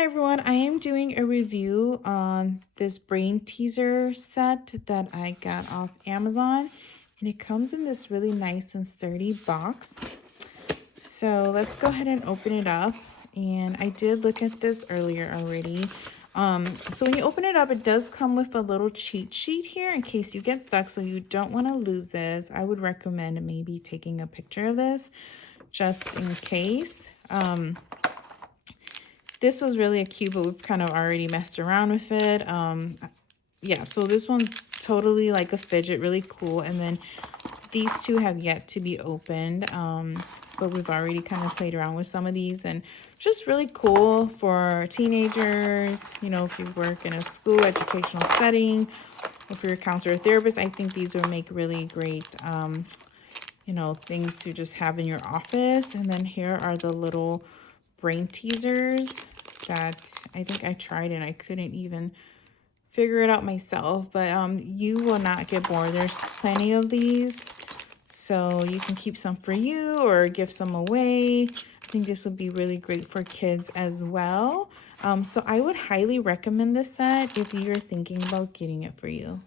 Hi everyone, I am doing a review on this brain teaser set that I got off Amazon, and it comes in this really nice and sturdy box. So let's go ahead and open it up. And I did look at this earlier already. So when you open it up, it does come with a little cheat sheet here in case you get stuck. So you don't want to lose this. I would recommend maybe taking a picture of this just in case. This was really a cute, but we've kind of already messed around with it. Yeah, so this one's totally like a fidget, really cool. And then these two have yet to be opened, but we've already kind of played around with some of these, and just really cool for teenagers. You know, if you work in a school educational setting, if you're a counselor or therapist, I think these would make really great, things to just have in your office. And then here are the little brain teasers that I think I tried and I couldn't even figure it out myself, but you will not get bored. There's plenty of these, so you can keep some for you or give some away. I think this would be really great for kids as well. So I would highly recommend this set if you're thinking about getting it for you.